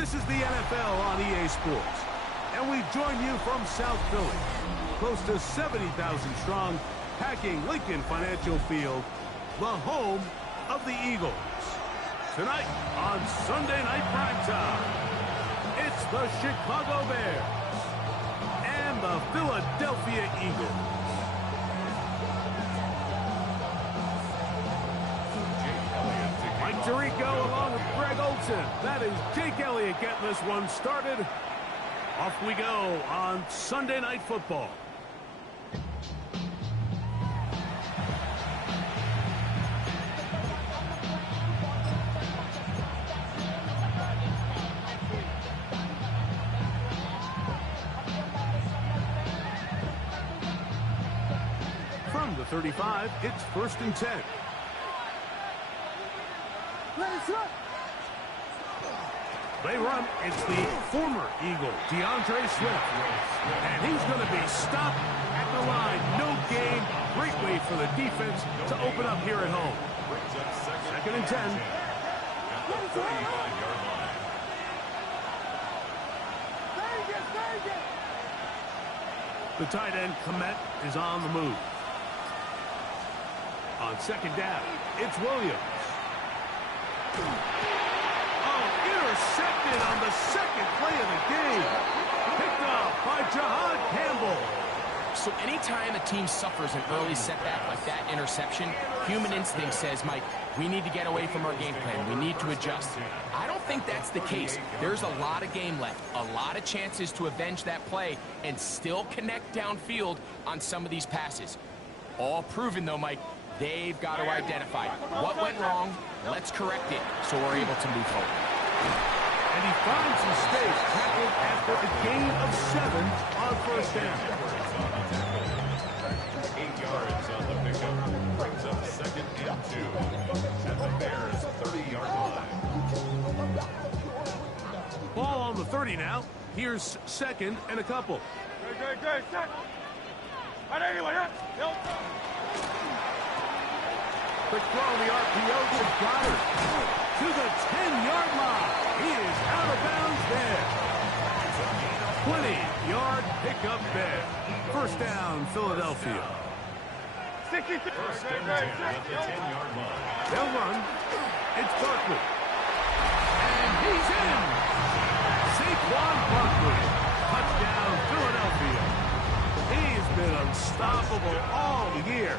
This is the NFL on EA Sports, and we join you from South Philly, close to 70,000 strong, packing Lincoln Financial Field, the home of the Eagles. Tonight on Sunday Night Primetime, it's the Chicago Bears and the Philadelphia Eagles. Mike Tirico along with Greg Olsen. That is Jake Elliott getting this one started. Off we go on Sunday Night Football. From the 35, it's 1st and 10. They run. It's the former Eagle, DeAndre Swift. And he's going to be stopped at the line. No gain. Great way for the defense to open up here at home. 2nd and 10. The tight end, Komet, is on the move. On 2nd down, it's Williams. Intercepted on the 2nd play of the game. Picked up by Jahad Campbell. So anytime a team suffers an early setback like that interception, human instinct says, Mike, we need to get away from our game plan. We need to adjust. I don't think that's the case. There's a lot of game left, a lot of chances to avenge that play and still connect downfield on some of these passes. All proven, though, Mike, they've got to identify what went wrong. Let's correct it so we're able to move forward. And he finds his space, tackled after a gain of 7 on 1st down. 8 yards on the pickup. Brings up 2nd and 2 at the Bears' 30-yard line. Ball on the 30 now. Here's 2nd and a couple. Quick throw on the RPO to Goddard. To the 10-yard line. He is out of bounds there. 20-yard pickup there. 1st down, Philadelphia. 1st and 10 at the 10-yard line. They'll run. It's Barkley. And he's in. Saquon Barkley. Touchdown, Philadelphia. He's been unstoppable all year.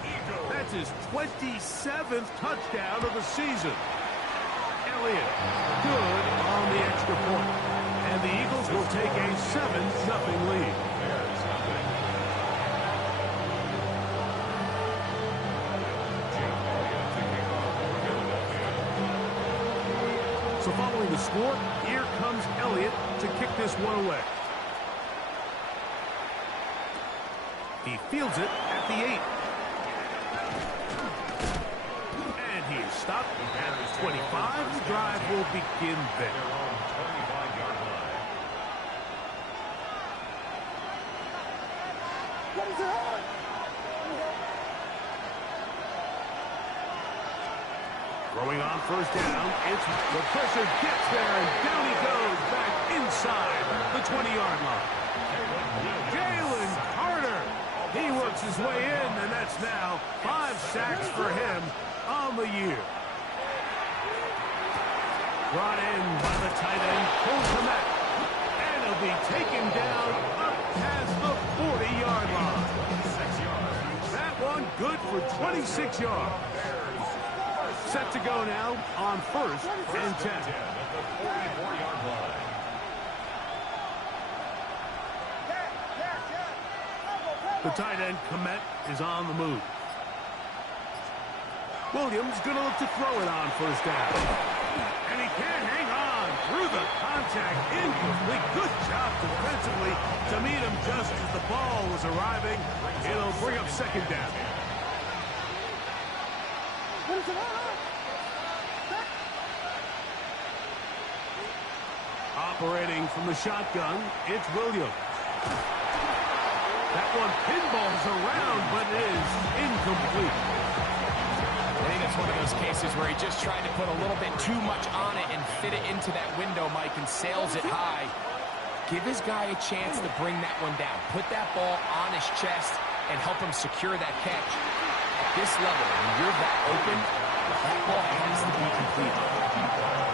That's his 27th touchdown of the season. Elliott, good on the extra point. And the Eagles will take a 7-0 lead. So following the score, here comes Elliott to kick this one away. He fields it at the 8. And he is stopped at the 25. The drive will begin there. Throwing on 1st down, it's the pressure gets there, and down he goes back inside the 20-yard line. Jalen Carter, he works his way in, and that's now 5 sacks for him on the year. Brought in by the tight end, Cole Komet, and he'll be taken down up past the 40-yard line. That one good for 26 yards. Set to go now on 1st and 10. The tight end, Komet, is on the move. Williams going to look to throw it on 1st down. And he can't hang on through the contact. Incomplete. Good job defensively to meet him just as the ball was arriving. It'll bring up 2nd down. Operating from the shotgun, it's Williams. That one pinballs around, but it is incomplete. think that's one of those cases where he just tried to put a little bit too much on it and fit it into that window, Mike, and sails it high. Give his guy a chance to bring that one down. Put that ball on his chest and help him secure that catch. At this level, when you're that open, that ball has to be completed.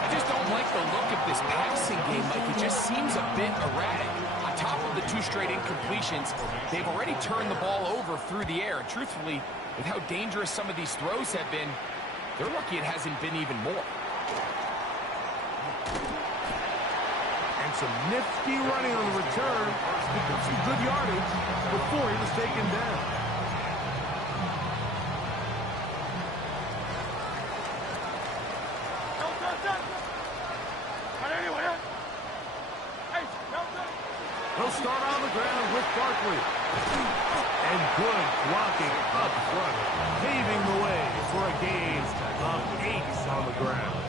I just don't like the look of this passing game, Mike. It just seems a bit erratic. On top of the 2 straight incompletions, they've already turned the ball over through the air. And truthfully, with how dangerous some of these throws have been, they're lucky it hasn't been even more. And some nifty running on the return. Picked up some good yardage before he was taken down. He'll start on the ground with Barkley. And good blocking up front, paving the way for a gain of 8 on the ground.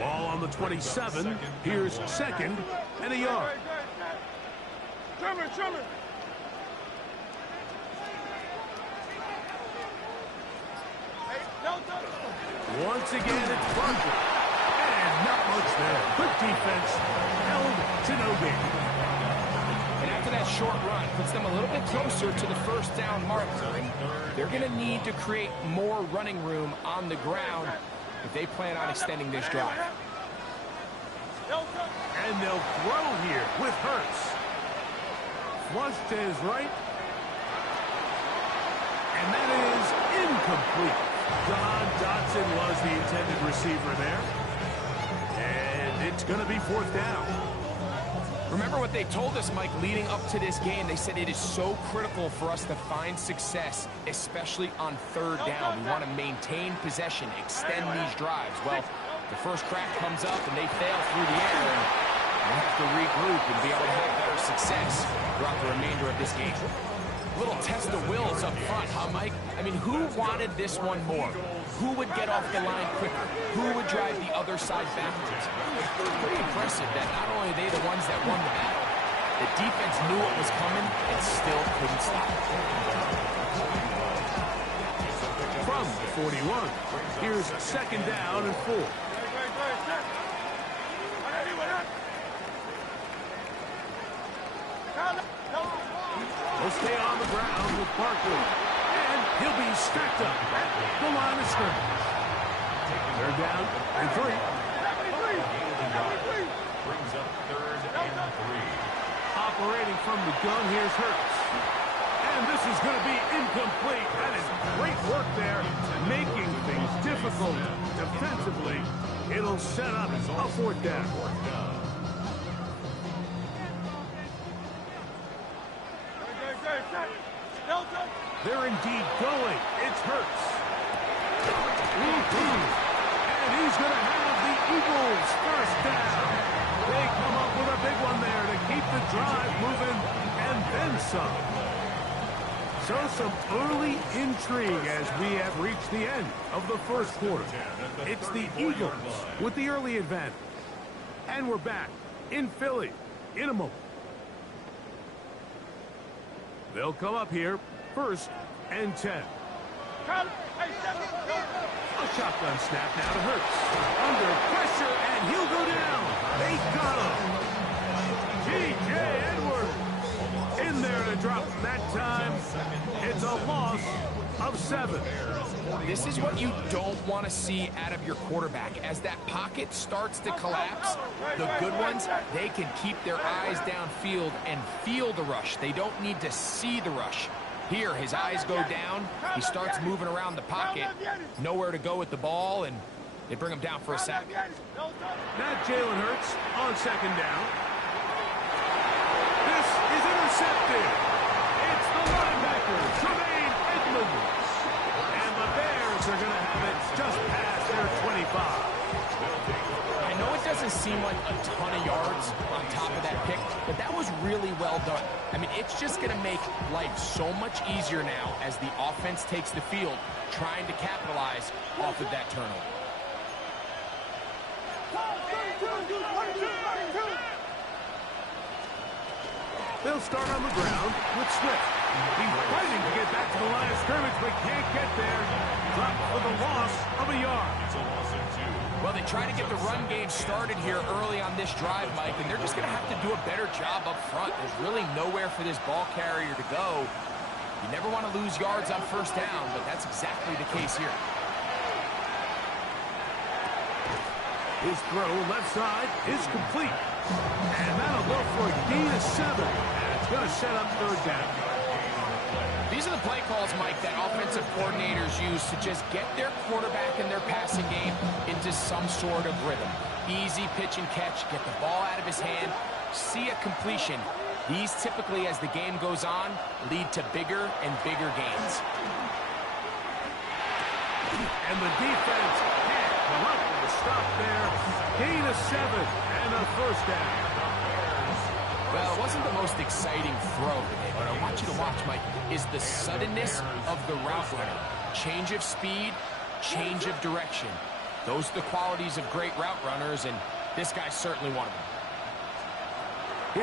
Ball on the 27. Here's 2nd and a yard. Once again, it's Barkley. And not much there. Good defense. Held to no gain. And after that short run, puts them a little bit closer to the 1st down marker. And they're going to need to create more running room on the ground if they plan on extending this drive. And they'll throw here with Hurts. Flush to his right. And that is incomplete. John Dotson was the intended receiver there. And it's going to be 4th down. Remember what they told us, Mike, leading up to this game. They said it is so critical for us to find success, especially on 3rd down. We want to maintain possession, extend these drives. Well, the first crack comes up and they fail through the air, and they have to regroup and be able to have better success throughout the remainder of this game. Little test of wills up front, huh, Mike? I mean, who wanted this one more? Who would get off the line quicker? Who would drive the other side backwards? Pretty impressive that not only are they the ones that won the battle, the defense knew what was coming and still couldn't stop it. From the 41, here's 2nd down and 4. He'll stay on the ground with Barkley. And he'll be stacked up at the line of scrimmage. 3rd down and 3. Brings up 3rd and 3. Operating from the gun, here's Hurts. And this is going to be incomplete. That is great work there, making things difficult defensively. It'll set up a 4th down. They're indeed going. It's Hurts. And he's going to have the Eagles 1st down. They come up with a big one there to keep the drive moving and then some. So some early intrigue as we have reached the end of the 1st quarter. It's the Eagles with the early advantage. And we're back in Philly in a moment. They'll come up here 1st and 10. A shotgun snap now to Hurts. Under pressure, and he'll go down. They got him. T.J. Edwards in there to drop him. That time, it's a loss of 7. This is what you don't want to see out of your quarterback. As that pocket starts to collapse, the good ones, they can keep their eyes downfield and feel the rush. They don't need to see the rush. Here, his eyes go down. He starts moving around the pocket. Nowhere to go with the ball, and they bring him down for a sack. Now Jalen Hurts on 2nd down. This is intercepted. It's the linebacker, Tremaine Edmonds. And the Bears are going to have it just past their 25. I know it doesn't seem like a ton of yards on top of that pick, but that was really well done. I mean, it's just going to make life so much easier now as the offense takes the field, trying to capitalize off of that turnover. They'll start on the ground with Swift. He's fighting to get back to the line of scrimmage, but can't get there. Dropped for the loss of a yard. It's a loss of 2. Well, they try to get the run game started here early on this drive, Mike, and they're just going to have to do a better job up front. There's really nowhere for this ball carrier to go. You never want to lose yards on first down, but that's exactly the case here. His throw left side is complete. And that'll go for a gain of 7. And it's going to set up third down. These are the play calls, Mike, that offensive coordinators use to just get their quarterback and their passing game into some sort of rhythm. Easy pitch and catch, get the ball out of his hand, see a completion. These typically, as the game goes on, lead to bigger and bigger gains. And the defense can't come up with a stop there. Gain of 7 and a first down. Well, it wasn't the most exciting throw today, but I want you to watch, Mike, is the suddenness of the route runner. Change of speed, change of direction. Those are the qualities of great route runners, and this guy's certainly one of them.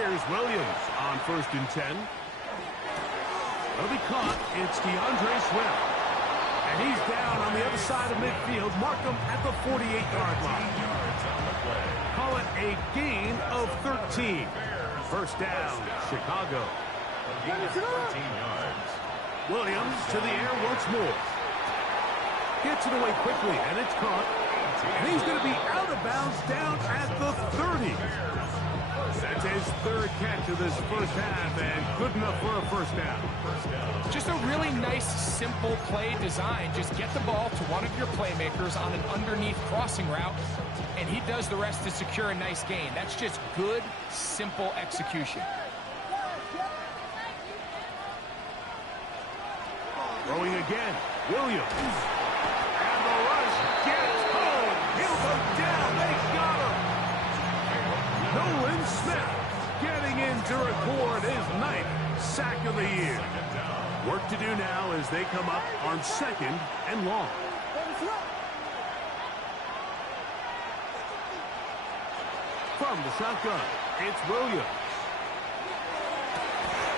Here's Williams on 1st and 10. It'll be caught. It's DeAndre Swift. And he's down on the other side of midfield. Mark him at the 48-yard line. Call it a gain of 13. First down, Chicago. A gain of 13 yards. Williams to the air once more. Gets it away quickly, and it's caught. And he's going to be out of bounds down at the 30. That's his third catch of this first half, and good enough for a first down. Just a really nice, simple play design. Just get the ball to one of your playmakers on an underneath crossing route, and he does the rest to secure a nice gain. That's just good, simple execution. Throwing again, Williams. And the rush gets home. He'll go down. They got him. Nolan Smith getting in to record his 9th sack of the year. Work to do now as they come up on 2nd and long. From the shotgun, it's Williams.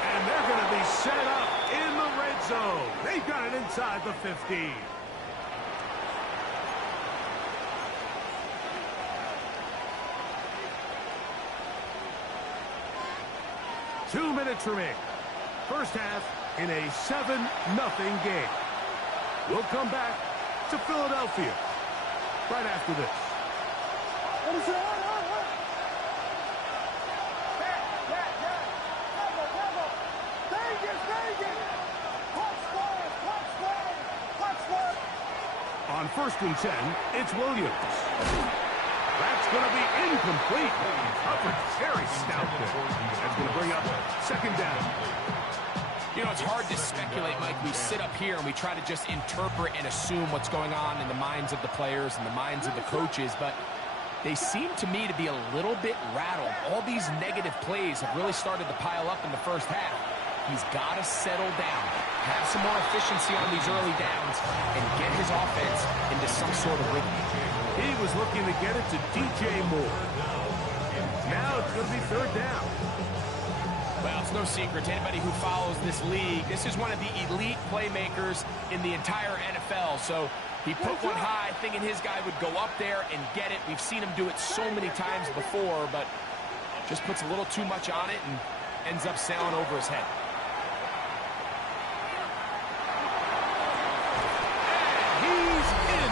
And they're going to be set up in the red zone. They've got it inside the 15. Two minutes remaining. First half in a 7-0 game. We'll come back to Philadelphia right after this. On 1st and 10, it's Williams. That's going to be incomplete. Coverage very stout there. That's going to bring up 2nd down. You know, it's hard to speculate, Mike. We sit up here and we try to just interpret and assume what's going on in the minds of the players and the minds of the coaches, but they seem to me to be a little bit rattled. All these negative plays have really started to pile up in the first half. He's got to settle down, have some more efficiency on these early downs, and get his offense into some sort of rhythm. He was looking to get it to DJ Moore. Now it's going to be 3rd down. Well, it's no secret to anybody who follows this league. This is one of the elite playmakers in the entire NFL. So he put one high, thinking his guy would go up there and get it. We've seen him do it so many times before, but just puts a little too much on it and ends up sailing over his head. And he's in.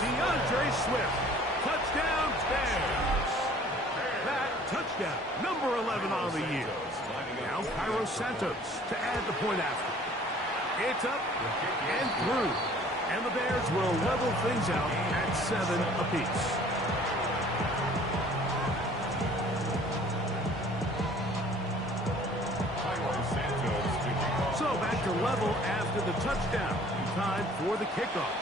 DeAndre Swift. Touchdown, Bears. That touchdown, number 11 on the year. Now Cairo Santos to add the point after. It's up and through. And the Bears will level things out at 7 apiece. So back to level after the touchdown. Time for the kickoff.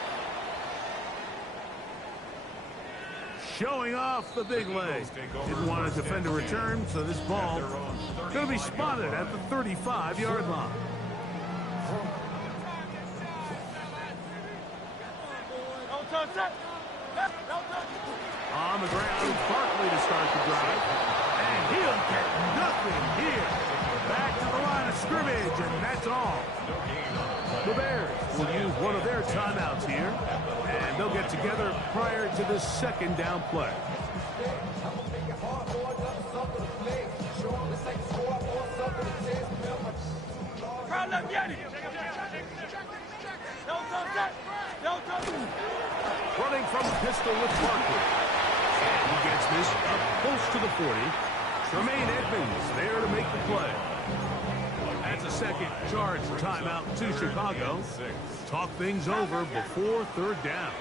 Showing off the big leg. Didn't want to defend a return, so this ball going to be spotted at the 35-yard line. On the ground, Barkley to start the drive. And he'll get nothing here. The Bears will use one of their timeouts here, and they'll get together prior to the second down play. Running from the pistol with Barkley. And he gets this up close to the 40. Tremaine Edmonds there to make the play. That's a second charge timeout to Chicago. Talk things over before third down.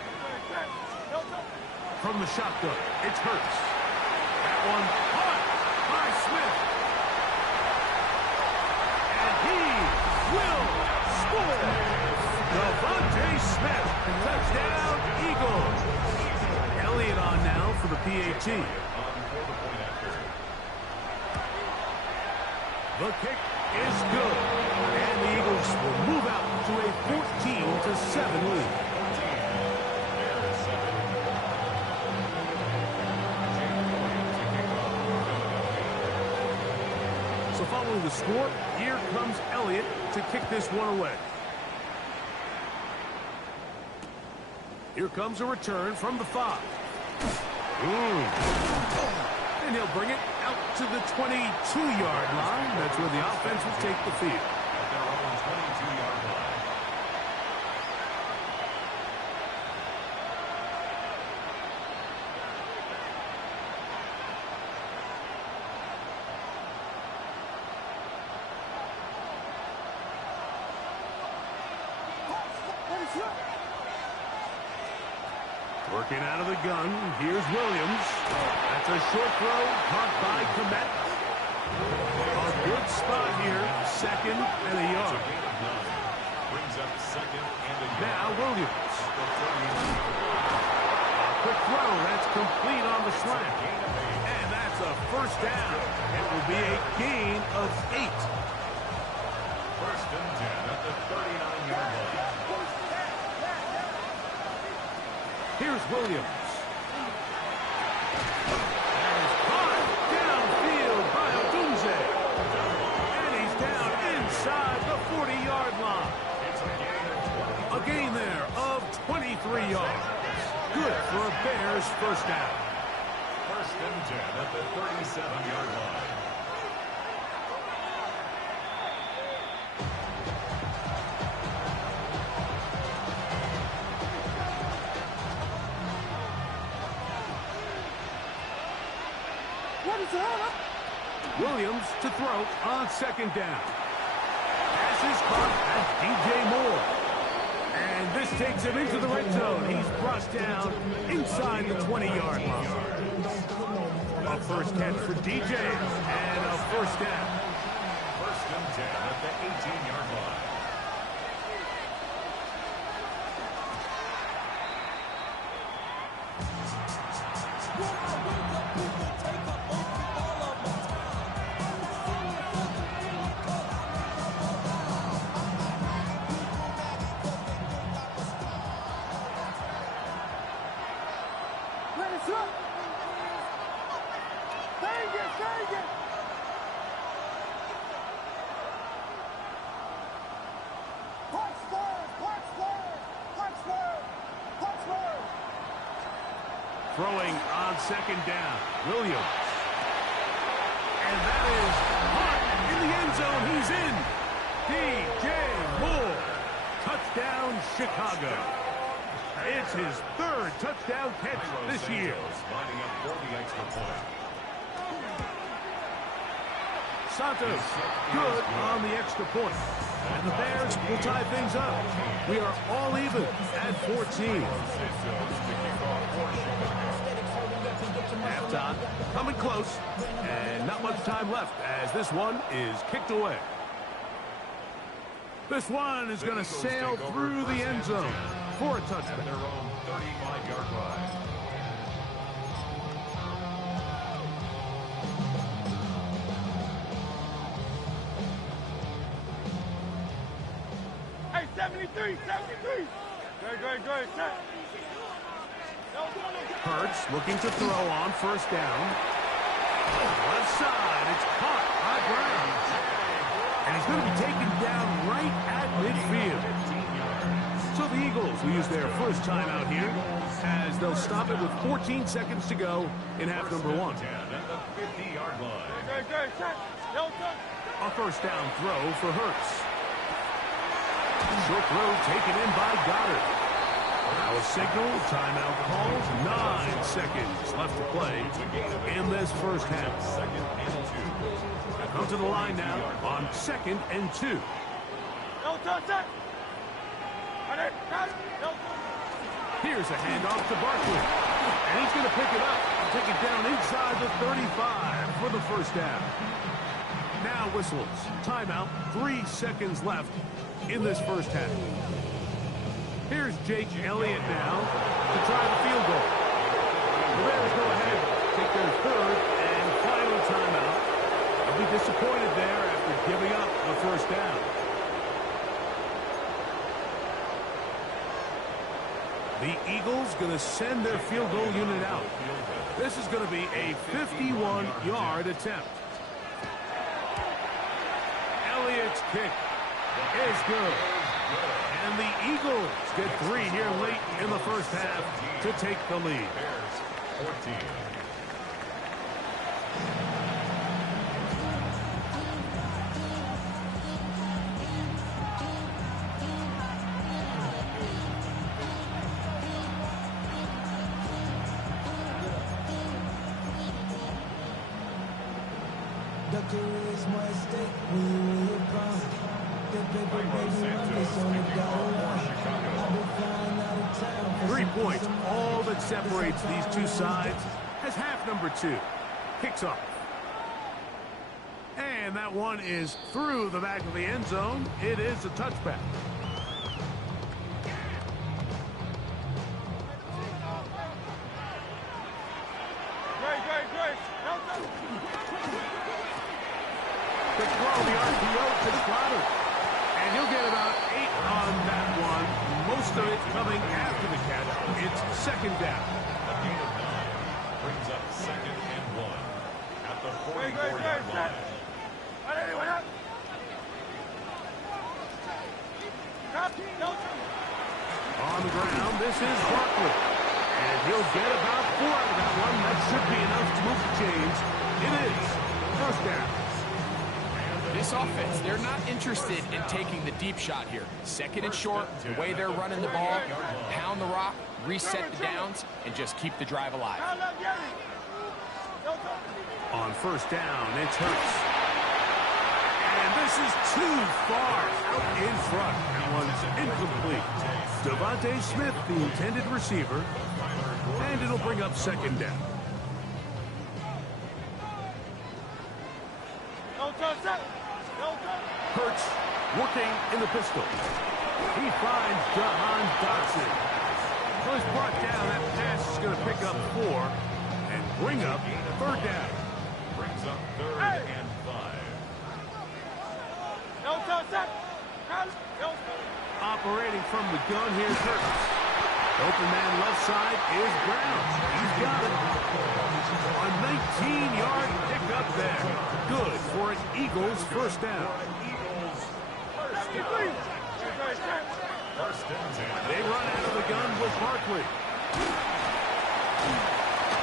From the shotgun, it's Hurts. That one caught by Smith. And he will score. Devontae Smith, touchdown Eagles. Elliott on now for the PAT. The kick is good, and the Eagles will move out to a 14-7 lead. So following the score, here comes Elliott to kick this one away. Here comes a return from the 5. And he'll bring it out to the 22-yard line. That's where the offense will take the field. At their own 22-yard line. Working out of the gun, here's Williams. That's a short throw, caught by Kmet. A good spot here, second and a yard. Brings up second and a yard. Now Williams. A quick throw, that's complete on the slant. And that's a first down. It will be a gain of 8. First and 10 at the 39-yard line. Here's Williams. That is caught downfield by Odunze. And he's down inside the 40-yard line. A gain there of 23 yards. Good for a Bears first down. First and 10 at the 37-yard line. Williams to throw on second down. Pass is caught at DJ Moore. And this takes him into the red zone. He's brought down inside the 20-yard line. A first catch for DJ and a first down. First and 10 at the 18-yard line. Throwing on second down, Williams. And that is caught in the end zone. He's in. DJ Moore. Touchdown, Chicago. It's his third touchdown catch this year. Lining up for the extra point. Santos, good on the extra point. And the Bears will tie things up. We are all even at 14. Halftime coming close, and not much time left as this one is kicked away. This one is going to sail through the end zone for a touchdown. At their own 35-yard line. Hey, 73, 73. Good. Hurts looking to throw on first down. Left side, it's caught by Brown. And he's going to be taken down right at midfield. the Eagles will use their first timeout here as they'll stop it with 14 seconds to go in half number 1. At the 50-yard line. A first down throw for Hurts. Short throw taken in by Goddard. Now a signal, timeout calls, 9 seconds left to play in this first half. Second and 2. Come to the line now on 2nd and 2. Here's a handoff to Barkley. And he's going to pick it up and take it down inside the 35 for the first down. Now whistles. Timeout. 3 seconds left in this first half. Here's Jake Elliott now to try the field goal. The Bears go ahead, take their third and final timeout. They'll be disappointed there after giving up the first down. The Eagles going to send their field goal unit out. This is going to be a 51-yard attempt. Elliott's kick is good. And the Eagles get 3 here late in the first half to take the lead. Bears 14. The career is more at stake when you win your crown. The paper baby money's on the dollar line. I've been flying out of town. 3 points, all that separates these two sides, as half number 2 kicks off. And that one is through the back of the end zone. It is a touchback. Quick throw, the RPO to Goddard. And he'll get about 8 on that one. Most of it coming after the catch. It's second down. A gain of 9 brings up 2nd and 1 at the 44-yard line. On the ground, this is Barkley. And he'll get about 4 out of that one. That should be enough to move the chains. It is first down. This offense, they're not interested in taking the deep shot here. 2nd and short, the way they're running the ball, pound the rock, reset the downs, and just keep the drive alive. On first down, it's Hurts. And this is too far out in front. That one's incomplete. Devontae Smith, the intended receiver, and it'll bring up second down. Hurts working in the pistol. He finds Jahan Dotson. Well, he's brought down. That pass is going to pick up 4 and bring up third down. Brings up 3rd and 5. Operating from the gun, here's Hurts. Open man left side is Brown. He's got it. A 19-yard pickup there. Good for an Eagles first down. They run out of the gun with Barkley.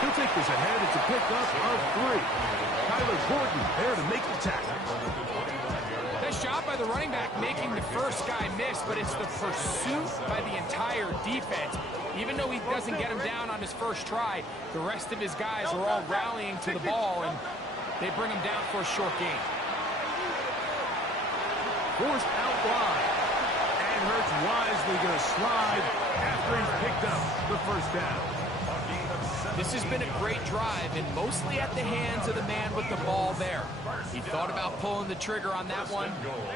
He'll take this ahead. It's a pickup of 3. Tyler Gordon there to make the tackle. Nice job by the running back making the first guy miss, but it's the pursuit by the entire defense. Even though he doesn't get him down on his first try, the rest of his guys are all rallying to the ball, and they bring him down for a short gain. Forced out wide. And Hurts wisely going to slide after he's picked up the first down. This has been a great drive, and mostly at the hands of the man with the ball there. He thought about pulling the trigger on that one,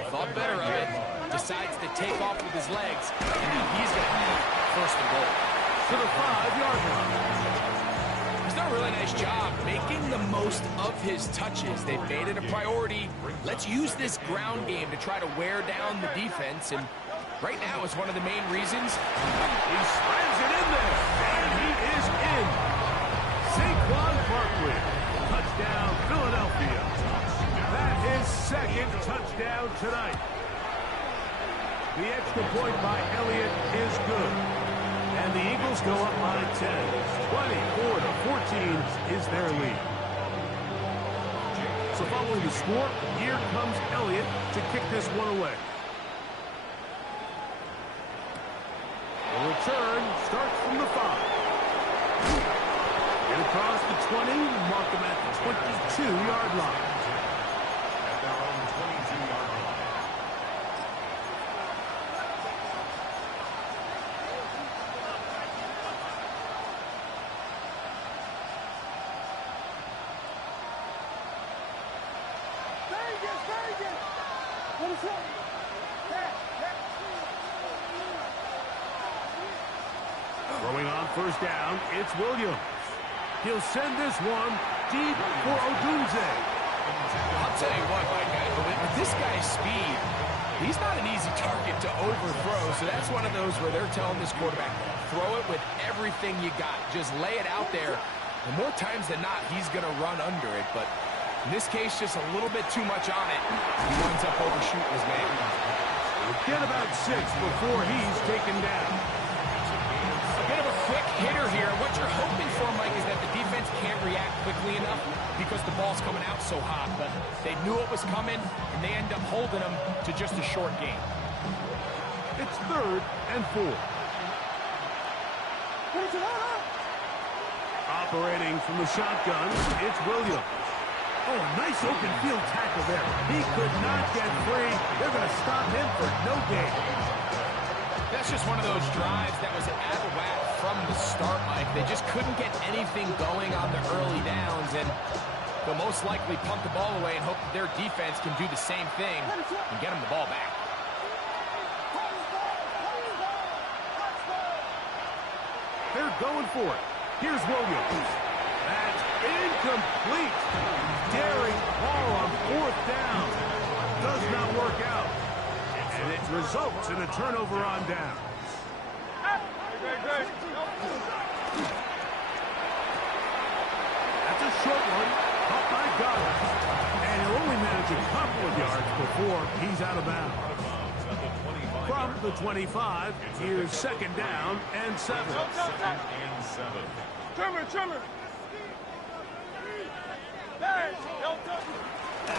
thought better of it, decides to take off with his legs, and now he's going to have first and goal. To the 5-yard line. He's done a really nice job making the most of his touches. They've made it a priority. Let's use this ground game to try to wear down the defense, and right now is one of the main reasons. He slams it in there, and he is in. Saquon Barkley, touchdown Philadelphia. That is 2nd touchdown tonight. The extra point by Elliott is good. And the Eagles go up by 10. 24-14 is their lead. So following the score, here comes Elliott to kick this one away. The return starts from the 5. Get across the 20, mark them at the 22-yard line. At their own 22-yard line. Throwing on first down, it's Williams. He'll send this one deep for Odunze. I'll tell you what, Mike, with this guy's speed, he's not an easy target to overthrow, so that's one of those where they're telling this quarterback, throw it with everything you got. Just lay it out there. And more times than not, he's going to run under it, but in this case, just a little bit too much on it. He winds up overshooting his man. Get about 6 before he's taken down. A bit of a quick hitter here. What you're hoping for, Mike, is that the defense can't react quickly enough because the ball's coming out so hot. But they knew it was coming, and they end up holding them to just a short game. It's 3rd and 4. Operating from the shotgun, it's Williams. Oh, nice open field tackle there. He could not get free. They're going to stop him for no gain. That's just one of those drives that was out of whack from the start, Mike. They just couldn't get anything going on the early downs, and they'll most likely punt the ball away and hope that their defense can do the same thing and get them the ball back. They're going for it. Here's Williams. That's incomplete. Daring ball on 4th down. Does not work out. And it results in a turnover on downs. That's a short one. Caught by Goddard. And he'll only manage a couple of yards before he's out of bounds. From the 25, here's 2nd down and 7. Trimmer.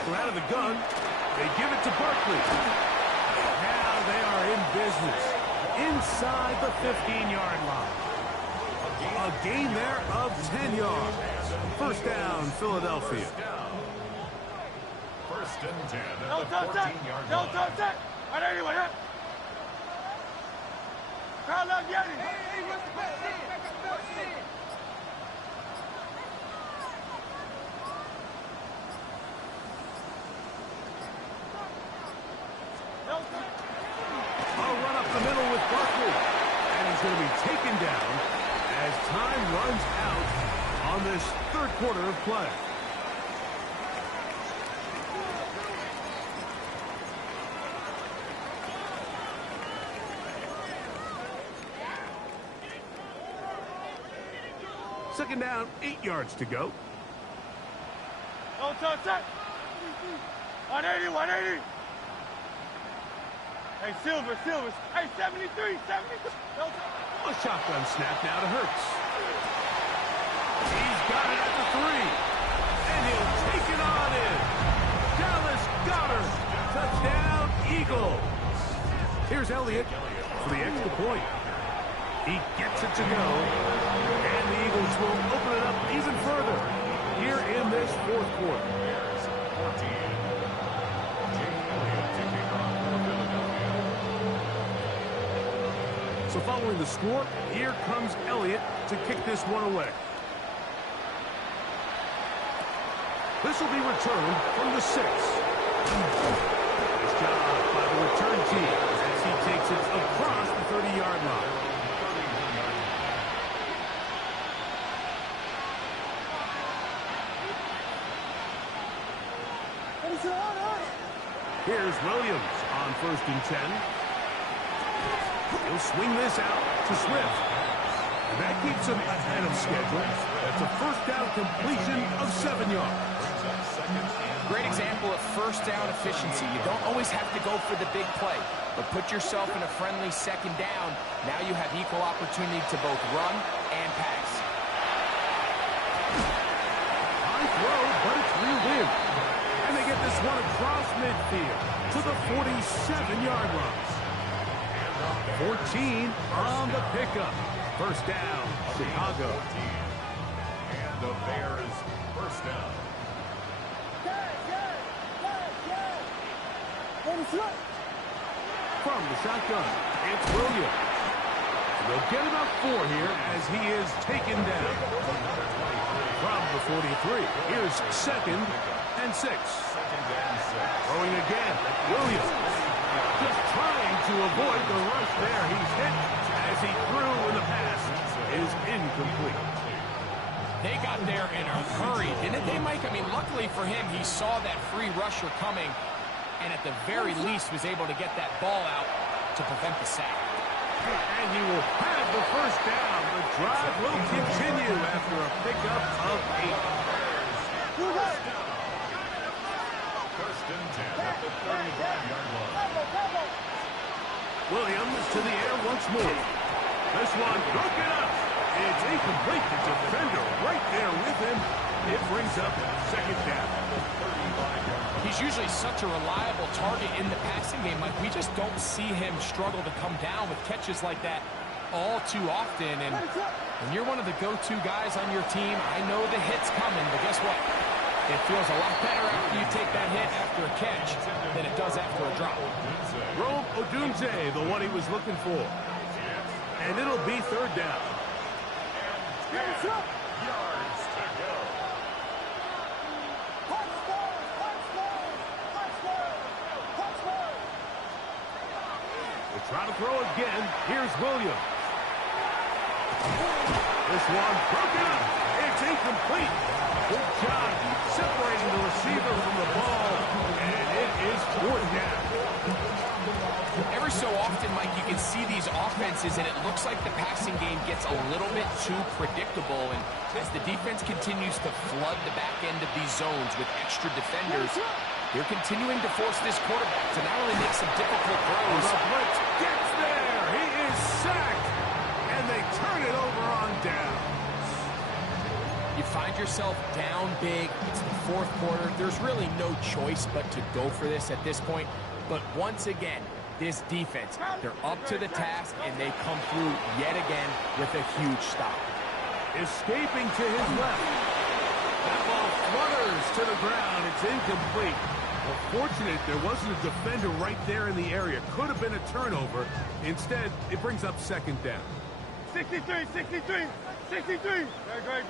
We're out of the gun. They give it to Barkley. Now they are in business. Inside the 15-yard line. A gain there of 10 yards. 1st down, Philadelphia. 1st and 10 at the 14-yard line. A run up the middle with Barkley. And he's going to be taken down as time runs out on this 3rd quarter of play. Second down, 8 yards to go. 180. Hey, Silver. Hey, 73. A shotgun snap now to Hurts. He's got it at the 3. And he'll take it on in. Dallas Goedert. Touchdown, Eagles. Here's Elliott for the extra point. He gets it to go. And the Eagles will open it up even further here in this 4th quarter. So following the score, here comes Elliott to kick this one away. This will be returned from the 6. Nice job by the return team as he takes it across the 30-yard line. Here's Williams on 1st and 10. He'll swing this out to Swift. And that keeps him ahead of schedule. That's a 1st down completion of 7 yards. Great example of first down efficiency. You don't always have to go for the big play, but put yourself in a friendly second down. Now you have equal opportunity to both run and pass. High throw, but it's reeled in. And they get this one across midfield to the 47-yard line. 14 on the pickup. First down, Chicago. And the Bears first down. From the shotgun, it's Williams. They'll get about 4 here as he is taken down. From the 43, here's second and 6. Throwing again, Williams. Just trying to avoid the rush there. He's hit as he threw in the pass. It is incomplete. They got there in a hurry, didn't they, Mike? I mean, luckily for him, he saw that free rusher coming, and at the very least was able to get that ball out to prevent the sack. And he will have the first down. The drive will continue after a pickup of 8. First and 10 at the 35-yard line. Williams to the air once more. This one broken up. It's incomplete. The defender right there with him. It brings up second down. He's usually such a reliable target in the passing game. Like, we just don't see him struggle to come down with catches like that all too often. And when you're one of the go-to guys on your team, I know the hit's coming, but guess what? It feels a lot better after you take that hit after a catch than it does after a drop. Rome Odunze, the one he was looking for. And it'll be third down. Yards to go. They'll try to throw again. Here's Williams. This one broken up. It's incomplete. Good job separating the receiver from the ball. And it is fourth down. Every so often, Mike, you can see these offenses, and it looks like the passing game gets a little bit too predictable. And as the defense continues to flood the back end of these zones with extra defenders, they're continuing to force this quarterback to not only make some difficult throws. The blitz gets there. He is sacked. And they turn it over on down. You find yourself down big. It's the fourth quarter. There's really no choice but to go for this at this point. But once again, this defense, they're up to the task, and they come through yet again with a huge stop. Escaping to his left. That ball flutters to the ground. It's incomplete. Well, fortunate there wasn't a defender right there in the area. Could have been a turnover. Instead, it brings up second down. 63, 63, 63. Great.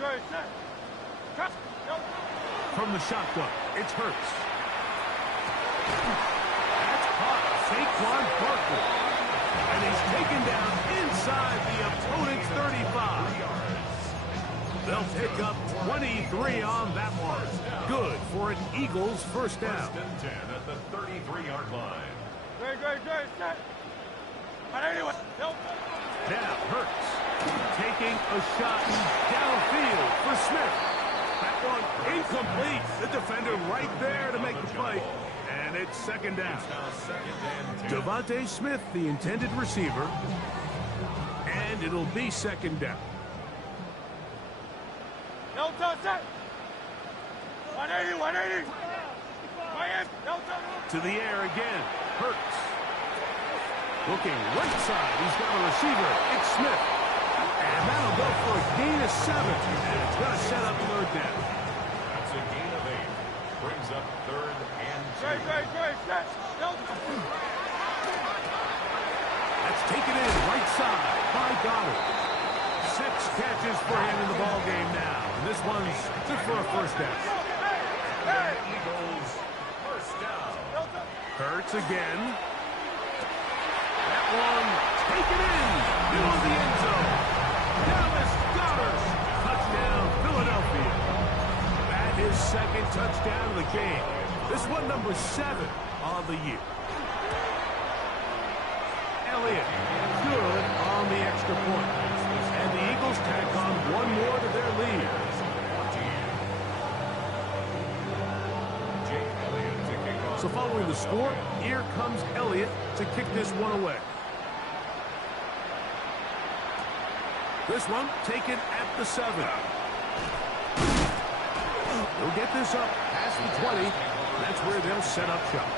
From the shotgun, it's Hurts. That's caught. Saquon Barkley. And he's taken down inside the opponent's 35. They'll pick up 23 on that one. Good for an Eagles first down. First and 10 at the 33-yard line. Great. Set. But anyway, Now Hurts taking a shot downfield for Smith. That one incomplete. The defender right there to make the play. And it's second down. Now second and 10. Devontae Smith, the intended receiver. And it'll be second down. Delta set. 180. Miami, Delta. To the air again. Hurts. Looking right side. He's got a receiver. It's Smith. And that'll go for a gain of 7. And it's going to set up third down. That's a gain of 8. Brings up third and 2. Great. Set. Delta. That's taken in right side by Goddard. 6 catches for him in the ball game now. And this one's good for a first down. Eagles first down. Hurts again. That one taken in. Middle of the end zone. Dallas Goddard. Touchdown, Philadelphia. That is second touchdown of the game. This one number 7 on the year. Elliott, good on the extra point. And the Eagles tack on one more to their lead. James So following the score, here comes Elliott to kick this one away. This one taken at the 7. They'll get this up past the 20. That's where they'll set up shop.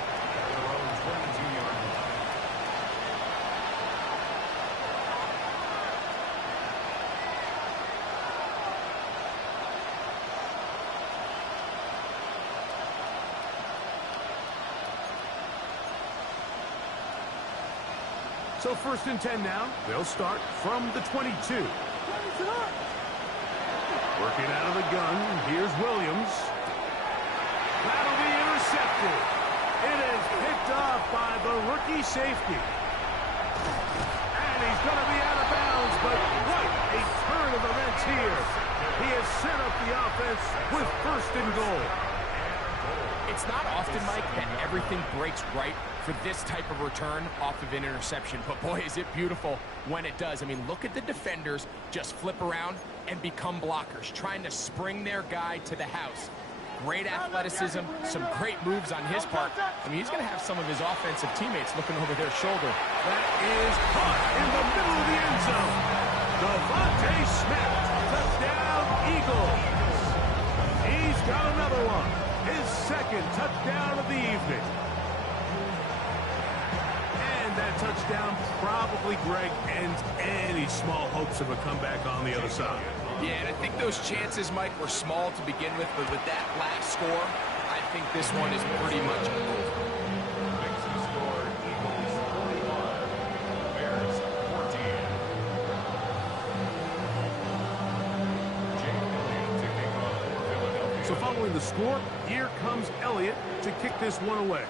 So 1st and 10 now. They'll start from the 22. Working out of the gun. Here's Williams. That'll be intercepted. It is picked off by the rookie safety. And he's going to be out of bounds, but what a turn of events here. He has set up the offense with 1st and goal. It's not often, Mike, that everything breaks right for this type of return off of an interception. But boy, is it beautiful when it does. I mean, look at the defenders just flip around and become blockers, trying to spring their guy to the house. Great athleticism, some great moves on his part. I mean, he's going to have some of his offensive teammates looking over their shoulder. That is caught in the middle of the end zone. Devontae Smith, touchdown, Eagles. He's got another one. His 2nd touchdown of the evening. And that touchdown probably, Greg, ends any small hopes of a comeback on the other side. Yeah, and I think those chances, Mike, were small to begin with, but with that last score, I think this one is pretty much over. Makes the score Eagles 41, Bears 14. Jake Elliott to kick off for Philadelphia. So following the score, here comes Elliott to kick this one away.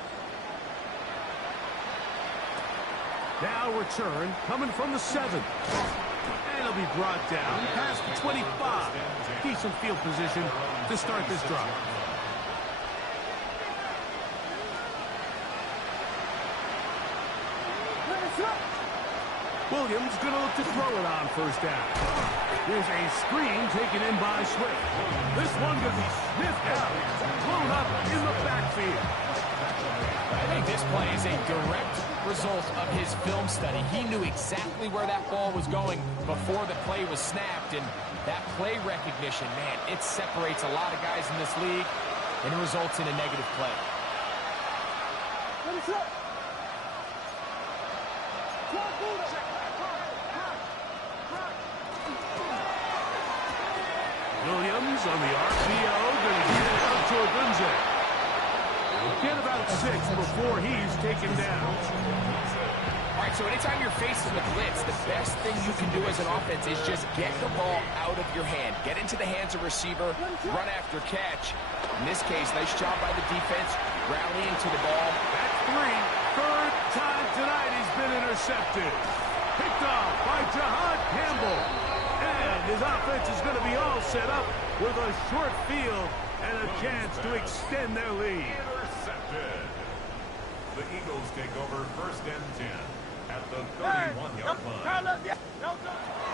Now return coming from the 7. And it'll be brought down past the 25. Decent field position to start this drive. Williams going to look to throw it on 1st down. There's a screen taken in by Swift. This one going to be sniffed out, thrown up in the backfield. I think this play is a direct result of his film study. He knew exactly where that ball was going before the play was snapped, and that play recognition, man, it separates a lot of guys in this league, and it results in a negative play. Williams on the RPO, going to get it out to Odunze. He'll get about 6 before he's taken down. All right, so anytime you're facing the blitz, the best thing you can do as an offense is just get the ball out of your hand. Get into the hands of receiver, run after catch. In this case, nice job by the defense, rallying to the ball. That's 3. 3rd time tonight he's been intercepted. Picked off by Jahad Campbell. And his offense is going to be all set up with a short field and a chance to extend their lead. Intercepted. The Eagles take over 1st and 10 at the 31-yard line.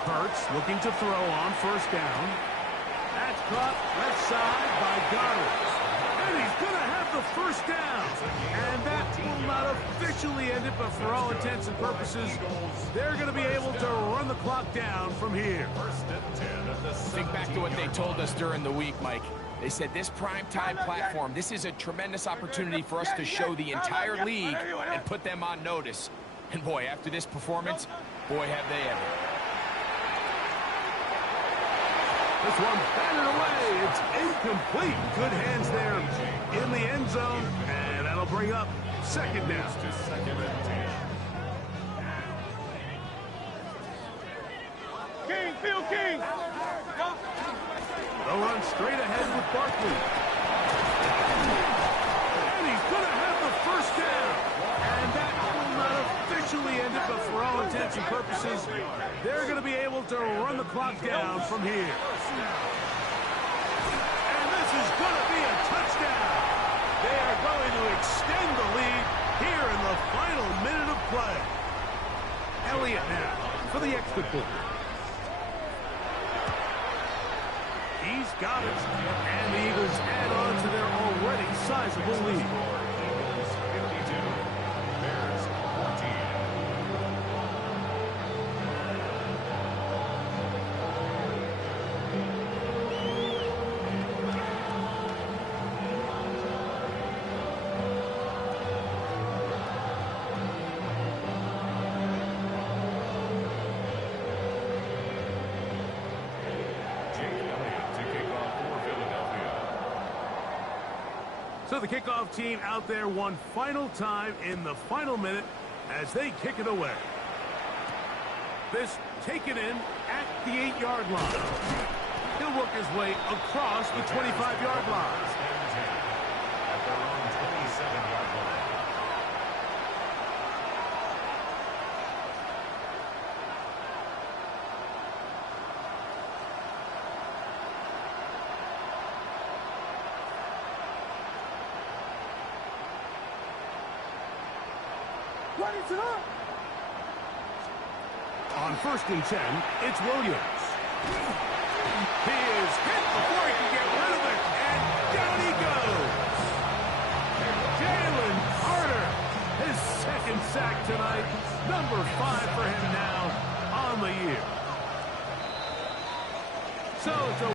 Hurts looking to throw on 1st down. That's caught left side by Goddard. And he's going to have the 1st down. And that will not officially end it, but for all intents and purposes, they're going to be able to run the clock down from here. 1st and 10 at the Think back to what they told us during the week, Mike. They said this primetime platform, this is a tremendous opportunity for us to show the entire league and put them on notice. And boy, after this performance, boy, have they ever. This one batted away. It's incomplete. Good hands there in the end zone. And that'll bring up 2nd down. to 2nd and 10. King, Field King. They'll run straight ahead with Barkley. And he's going to have the 1st down. And that will not officially end it, but for all intents and purposes, they're going to be able to run the clock down from here. And this is going to be a touchdown. They are going to extend the lead here in the final minute of play. Elliott now for the extra point. He's got it. And the Eagles add on to their already sizable lead. So the kickoff team out there one final time in the final minute as they kick it away. This taken in at the 8-yard line. He'll work his way across the 25-yard line. At their own 27-yard line. On 1st and 10, it's Williams. He is hit before he can get rid of it, and down he goes. Jalen Carter, his second sack tonight, number 5 for him now on the year. So it's a